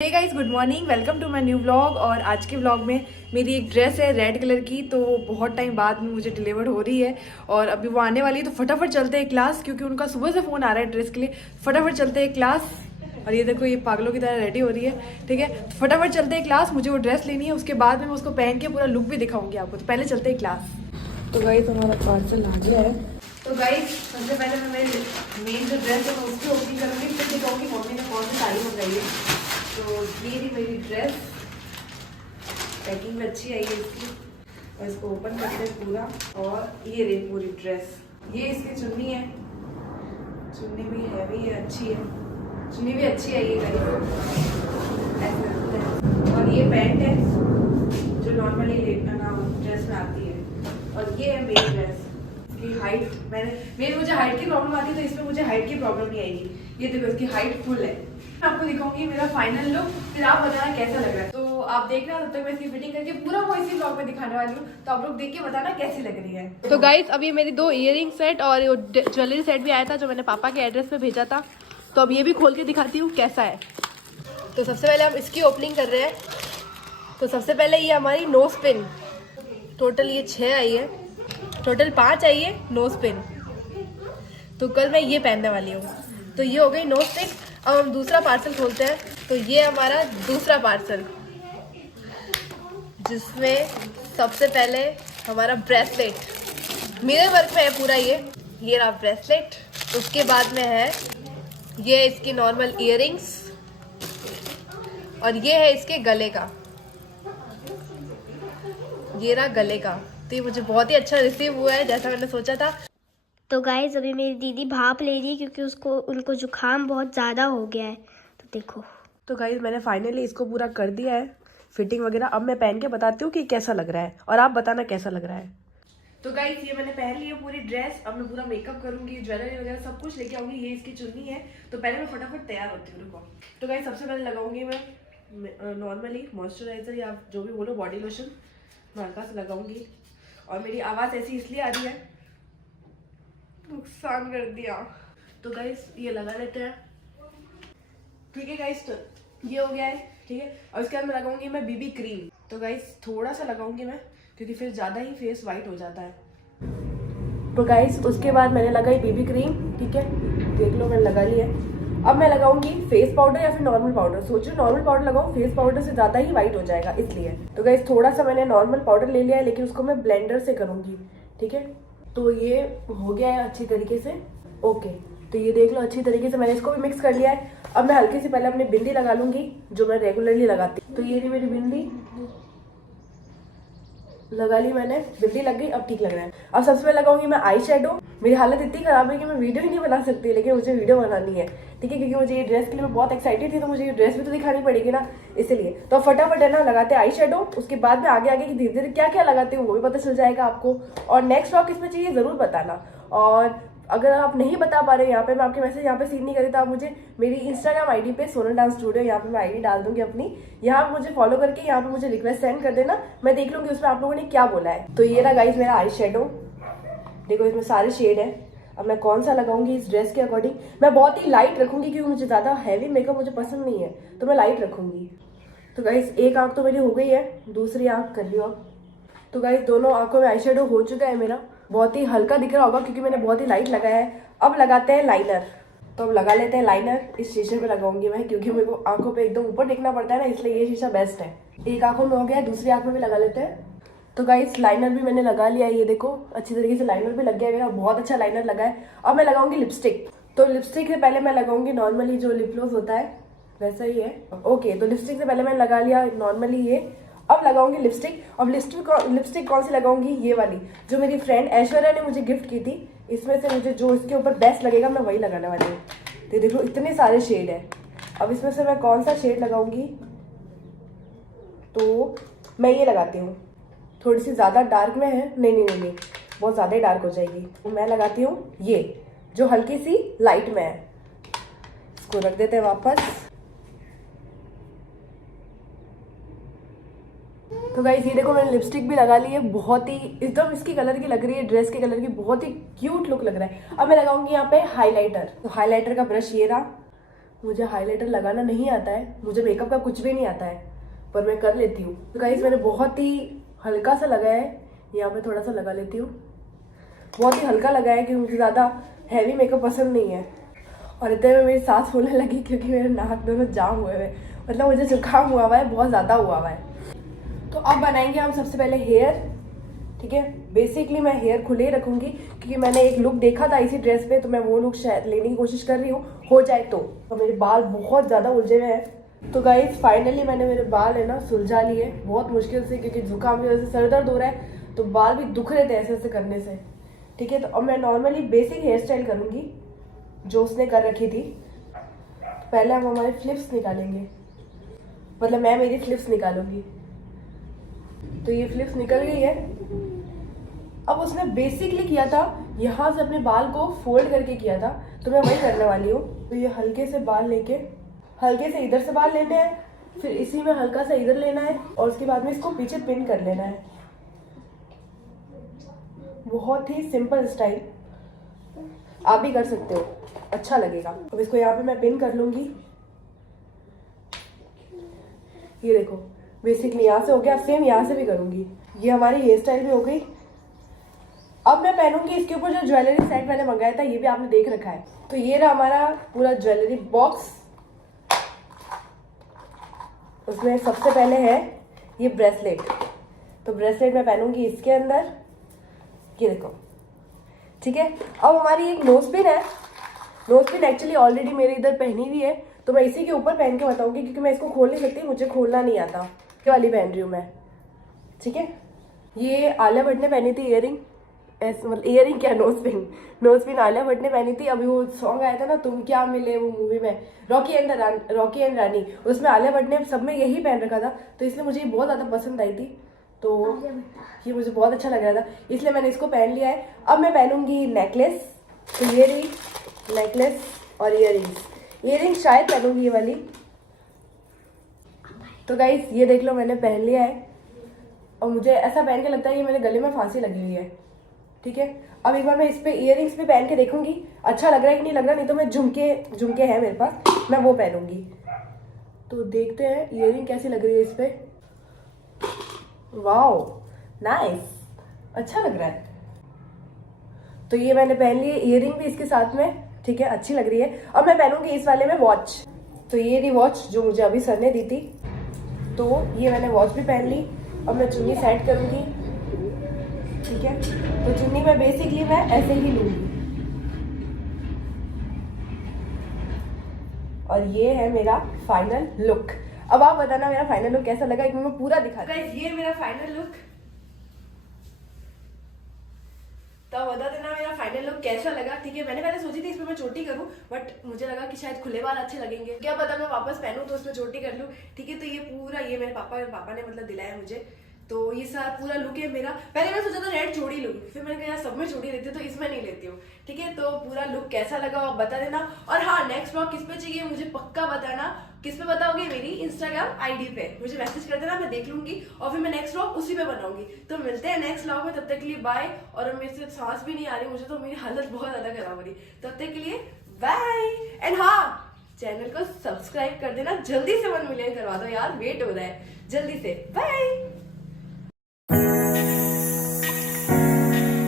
Hey guys, good morning, welcome to my new vlog. और आज के व्लॉग में मेरी एक ड्रेस है रेड कलर की, तो बहुत टाइम बाद में मुझे डिलीवर्ड हो रही है और अभी वो आने वाली है। तो फटाफट चलते हैं क्लास, क्योंकि उनका सुबह से फ़ोन आ रहा है ड्रेस के लिए। फटाफट चलते हैं क्लास। और ये देखो, ये पागलों की तरह रेडी हो रही है। ठीक है, फटाफट चलते हैं क्लास, मुझे वो ड्रेस लेनी है। उसके बाद में मैं उसको पहन के पूरा लुक भी दिखाऊंगी आपको। तो पहले चलते हैं क्लास। तो गाइस, हमारा पार्सल आ गया है। तो गाइस, सबसे पहले मैं मेरी मेन जो ड्रेस है मैं उसकी ओपनिंग करूँगी, फिर दिखाऊंगी मम्मी ने कौन सी साड़ी मंगाई है। तो ये रही मेरी ड्रेस, पैकिंग भी अच्छी आई है इसकी। और इसको ओपन करते हैं पूरा, और ये रही पूरी ड्रेस। ये इसकी चुन्नी है, चुन्नी भी हैवी है, अच्छी है, चुन्नी भी अच्छी है ये ऐसे लगता है। और ये पैंट है जो नॉर्मली ड्रेस में आती है। और ये है मेरी ड्रेस की हाइट। मुझे हाइट की प्रॉब्लम आती है, तो इसमें मुझे हाइट की प्रॉब्लम नहीं आएगी। ये देखो, इसकी हाइट फुल है। मैं आपको दिखाऊंगी मेरा फाइनल लुक, फिर आप बताना कैसा लग रहा है। तो आप देखना, तब तक मैं इसकी फिटिंग करके पूरा वो इसी ब्लॉग में दिखाने वाली हूँ। तो आप लोग देख के बताना कैसी लग रही है। तो गाइस, अभी मेरी 2 इयरिंग सेट और ज्वेलरी सेट भी आया था जो मैंने पापा के एड्रेस पे भेजा था। तो अब ये भी खोल के दिखाती हूँ कैसा है। तो सबसे पहले हम इसकी ओपनिंग कर रहे हैं। तो सबसे पहले ये हमारी नोज पिन, टोटल ये 6 आई है, टोटल 5 आई है नोज पिन। तो कल मैं ये पहनने वाली हूँ। तो ये हो गई नोज पिन। अब हम दूसरा पार्सल खोलते हैं। तो ये हमारा दूसरा पार्सल, जिसमें सबसे पहले हमारा ब्रेसलेट मिरर वर्क में है पूरा। ये रहा ब्रेसलेट। उसके बाद में है ये इसकी नॉर्मल इयरिंग्स, और ये है इसके गले का, ये रहा गले का। तो ये मुझे बहुत ही अच्छा रिसीव हुआ है, जैसा मैंने सोचा था। तो गाइज, अभी मेरी दीदी भाप ले रही है क्योंकि उनको जुकाम बहुत ज़्यादा हो गया है। तो देखो। तो गाइज, मैंने फाइनली इसको पूरा कर दिया है फिटिंग वगैरह। अब मैं पहन के बताती हूँ कि कैसा लग रहा है, और आप बताना कैसा लग रहा है। तो गाइज, ये मैंने पहन ली है पूरी ड्रेस। अब मैं पूरा मेकअप करूंगी, ज्वेलरी वगैरह सब कुछ लेके आऊंगी। ये इसकी चुन्नी है। तो पहले मैं फटाफट तैयार होती हूँ, रुको। तो गाइज, सबसे पहले लगाऊंगी मैं नॉर्मली मॉइस्चराइजर या जो भी बोलो, बॉडी लोशन मैं हल्का से लगाऊंगी। और मेरी आवाज़ ऐसी इसलिए आ रही है, नुकसान कर दिया। तो गाइस, ये लगा लेते हैं। ठीक है गाइस, तो ये हो गया है। ठीक है, और इसके बाद मैं लगाऊंगी मैं बीबी क्रीम। तो गाइस, थोड़ा सा लगाऊंगी मैं, क्योंकि फिर ज़्यादा ही फेस वाइट हो जाता है। तो गाइस, उसके बाद मैंने लगाई बीबी क्रीम। ठीक है, देख लो मैंने लगा लिया है। अब मैं लगाऊंगी फेस पाउडर या फिर नॉर्मल पाउडर। सोचो नॉर्मल पाउडर लगाऊं, फेस पाउडर से ज़्यादा ही वाइट हो जाएगा इसलिए। तो गाइस, थोड़ा सा मैंने नॉर्मल पाउडर ले लिया है, लेकिन उसको मैं ब्लेंडर से करूँगी। ठीक है, तो ये हो गया है अच्छी तरीके से। ओके, तो ये देख लो अच्छी तरीके से मैंने इसको भी मिक्स कर लिया है। अब मैं हल्की सी पहले अपनी बिंदी लगा लूंगी, जो मैं रेगुलरली लगाती हूँ। तो ये रही मेरी बिंदी, लगा ली मैंने, बिंदी लग गई। अब ठीक लग रहा है। अब सबसे पहले लगाऊंगी मैं आई शेडो। मेरी हालत इतनी खराब है कि मैं वीडियो ही नहीं बना सकती, लेकिन मुझे वीडियो बनानी है। ठीक है, क्योंकि मुझे ये ड्रेस के लिए मैं बहुत एक्साइटेड थी, तो मुझे ये ड्रेस भी तो दिखानी पड़ेगी ना, इसलिए। तो फटाफट है ना लगाते आई शेडो। उसके बाद में आगे आगे की धीरे धीरे क्या क्या लगाते हो वो भी पता चल जाएगा आपको। और नेक्स्ट व्लॉग किसमें चाहिए ज़रूर बताना। और अगर आप नहीं बता पा रहे हैं, यहाँ पे मैं आपके मैसेज यहाँ पे सीन नहीं करी, तो आप मुझे मेरी इंस्टाग्राम आईडी पे सोनल डांस स्टूडियो, यहाँ पे मैं आईडी डाल दूंगी अपनी। यहाँ मुझे फॉलो करके यहाँ पे मुझे रिक्वेस्ट सेंड कर देना, मैं देख लूंगी उसमें आप लोगों ने क्या बोला है। तो ये रहा गाइस मेरा आई शेडो। देखो, इसमें सारे शेड है। अब मैं कौन सा लगाऊंगी इस ड्रेस के अकॉर्डिंग, मैं बहुत ही लाइट रखूंगी, क्योंकि मुझे ज़्यादा हैवी मेकअप मुझे पसंद नहीं है, तो मैं लाइट रखूंगी। तो गाइस, एक आँख तो मेरी हो गई है, दूसरी आँख कर लियो अब। तो गाइस, दोनों आँखों में आई शेडो हो चुका है मेरा। बहुत ही हल्का दिख रहा होगा क्योंकि मैंने बहुत ही लाइट लगाया है। अब लगाते हैं लाइनर। तो अब लगा लेते हैं लाइनर। इस शीशे पे लगाऊंगी मैं, क्योंकि मेरे को आंखों पे एकदम ऊपर देखना पड़ता है ना, इसलिए ये शीशा बेस्ट है। एक आंखों में हो गया, दूसरी आंख में भी लगा लेते हैं। तो गाइस, लाइनर भी मैंने लगा लिया है। ये देखो, अच्छी तरीके से लाइनर भी लग गया मेरा, बहुत अच्छा लाइनर लगा है। अब मैं लगाऊंगी लिपस्टिक। तो लिपस्टिक से पहले मैं लगाऊंगी नॉर्मली जो लिप ग्लॉस होता है वैसा ही है। ओके, तो लिपस्टिक से पहले मैंने लगा लिया नॉर्मली ये। अब लगाऊंगी लिपस्टिक। अब लिपस्टिक कौन सी लगाऊंगी, ये वाली जो मेरी फ्रेंड ऐश्वर्या ने मुझे गिफ्ट की थी। इसमें से मुझे जो इसके ऊपर बेस्ट लगेगा मैं वही लगाने वाली हूँ। तो देखो, इतने सारे शेड है। अब इसमें से मैं कौन सा शेड लगाऊंगी, तो मैं ये लगाती हूँ। थोड़ी सी ज़्यादा डार्क में है, नहीं, बहुत ज़्यादा ही डार्क हो जाएगी। तो मैं लगाती हूँ ये जो हल्की सी लाइट में है। इसको रख देते हैं वापस। तो गाइस, ये देखो मैंने लिपस्टिक भी लगा ली है। बहुत ही एकदम इसकी कलर की लग रही है, ड्रेस के कलर की, बहुत ही क्यूट लुक लग रहा है। अब मैं लगाऊंगी यहाँ पे हाइलाइटर। तो हाइलाइटर का ब्रश ये रहा, मुझे हाइलाइटर लगाना नहीं आता है, मुझे मेकअप का कुछ भी नहीं आता है, पर मैं कर लेती हूँ। तो गाइस मैंने बहुत ही हल्का सा लगाया है, यहाँ पे थोड़ा सा लगा लेती हूँ। बहुत ही हल्का लगाया है क्योंकि मुझे ज़्यादा हैवी मेकअप पसंद नहीं है। और इतने में मेरी सांस फूलने लगी क्योंकि मेरे नाक दोनों जाम हुए हुए, मतलब मुझे जुकाम हुआ हुआ है, बहुत ज़्यादा हुआ हुआ है। तो अब बनाएंगे हम सबसे पहले हेयर, ठीक है। बेसिकली मैं हेयर खुले ही रखूंगी क्योंकि मैंने एक लुक देखा था इसी ड्रेस पे, तो मैं वो लुक शायद लेने की कोशिश कर रही हूँ, हो जाए तो मेरे बाल बहुत ज़्यादा उलझे हुए हैं। तो गाइस फाइनली मैंने मेरे बाल है ना सुलझा लिए, बहुत मुश्किल से, क्योंकि जुकाम की वजह से सर दर्द हो रहा है, तो बाल भी दुख रहे थे ऐसे ऐसे करने से, ठीक है। तो अब मैं नॉर्मली बेसिक हेयर स्टाइल करूँगी जो उसने कर रखी थी। पहले हम हमारे फ्लिप्स निकालेंगे, मतलब मैं मेरी फ्लिप्स निकालूंगी। तो ये फ्लिप्स निकल गई है। अब उसने बेसिकली किया था यहाँ से अपने बाल को फोल्ड करके किया था, तो मैं वही करने वाली हूँ। तो ये हल्के से बाल लेके, हल्के से इधर से बाल लेने हैं, फिर इसी में हल्का सा इधर लेना है, और उसके बाद में इसको पीछे पिन कर लेना है। बहुत ही सिंपल स्टाइल, आप भी कर सकते हो, अच्छा लगेगा। अब इसको यहाँ पे मैं पिन कर लूंगी। ये देखो बेसिकली यहाँ से हो गया, सेम यहाँ से भी करूंगी। ये हमारी हेयर स्टाइल भी हो गई। अब मैं पहनूंगी इसके ऊपर जो ज्वेलरी सेट मैंने मंगाया था, ये भी आपने देख रखा है। तो ये रहा हमारा पूरा ज्वेलरी बॉक्स। उसमें सबसे पहले है ये ब्रेसलेट, तो ब्रेसलेट मैं पहनूंगी इसके अंदर, ये देखो, ठीक है। अब हमारी एक नोज पिन है। नोज पिन एक्चुअली ऑलरेडी मेरे इधर पहनी हुई है, तो मैं इसी के ऊपर पहन के बताऊंगी क्योंकि मैं इसको खोल नहीं सकती, मुझे खोलना नहीं आता। ये वाली पहन रही हूँ मैं, ठीक है। ये आलिया भट्ट ने पहनी थी इयरिंग, ऐसे मतलब इयरिंग क्या, नोज पिन आलिया भट्ट ने पहनी थी। अभी वो सॉन्ग आया था ना तुम क्या मिले, वो मूवी में, रॉकी एंड रानी, उसमें आलिया भट्ट ने सब में यही पहन रखा था, तो इसलिए मुझे ये बहुत ज़्यादा पसंद आई थी। तो ये मुझे बहुत अच्छा लग रहा था, इसलिए मैंने इसको पहन लिया है। अब मैं पहनूंगी नेकलेस। तो ये रही नेकलेस और इयरिंग्स शायद पहनूंगी ये वाली। तो गाइस ये देख लो मैंने पहन लिया है, और मुझे ऐसा पहन के लगता है कि मेरे गले में फांसी लगी हुई है, ठीक है। अब एक बार मैं इस पे इयरिंग्स भी पहन के देखूंगी, अच्छा लग रहा है कि नहीं लग रहा, नहीं तो मैं झुमके हैं मेरे पास, मैं वो पहनूंगी। तो देखते हैं इयरिंग कैसी लग रही है इस पे। वाओ नाइस, अच्छा लग रहा है। तो ये मैंने पहन ली है, इयरिंग भी इसके साथ में, ठीक है, अच्छी लग रही है। अब मैं पहनूंगी इस वाले में वॉच। तो ये रही वॉच जो मुझे अभी सर ने दी थी, तो ये मैंने वॉच भी पहन ली। अब मैं चुन्नी सेट करूंगी, ठीक है। तो चुन्नी में बेसिकली मैं ऐसे ही लूंगी, और ये है मेरा फाइनल लुक। अब आप बताना मेरा फाइनल लुक कैसा लगा, एक मैं पूरा दिखा। गाइस ये मेरा फाइनल लुक, तो बता देना मेरा फाइनल लुक कैसा लगा, ठीक है। मैंने पहले सोची थी इसमें मैं चोटी करूं, बट मुझे लगा कि शायद खुले बाल अच्छे लगेंगे, क्या पता मैं वापस पहनूं तो उसमें चोटी कर लूं, ठीक है। तो ये पूरा ये मेरे पापा ने मतलब दिलाया मुझे, तो ये सारा पूरा लुक है मेरा। पहले मैं सोचा था रेड चूड़ी लूँ, फिर मैंने कहा सब में चूड़ी लेती हूँ तो इसमें नहीं लेती हूँ, ठीक है। तो पूरा लुक कैसा लगा आप बता देना। और हाँ, नेक्स्ट व्लॉग किस पे चाहिए मुझे पक्का बताना। किस पे बताओगे, मेरी इंस्टाग्राम आईडी पे मुझे मैसेज कर देना, मैं देख लूंगी और फिर मैं नेक्स्ट व्लॉग उसी पे बनाऊंगी। तो मिलते हैं नेक्स्ट व्लॉग में, तब तक के लिए बाय। और मेरे से सांस भी नहीं आ रही मुझे, तो मेरी हालत बहुत ज्यादा खराब हो रही, तब तक के लिए बाय। एंड हाँ, चैनल को सब्सक्राइब कर देना, जल्दी से 1 मिलियन करवा दो यार, वेट हो रहा है, जल्दी से। बाय।